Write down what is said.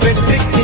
with the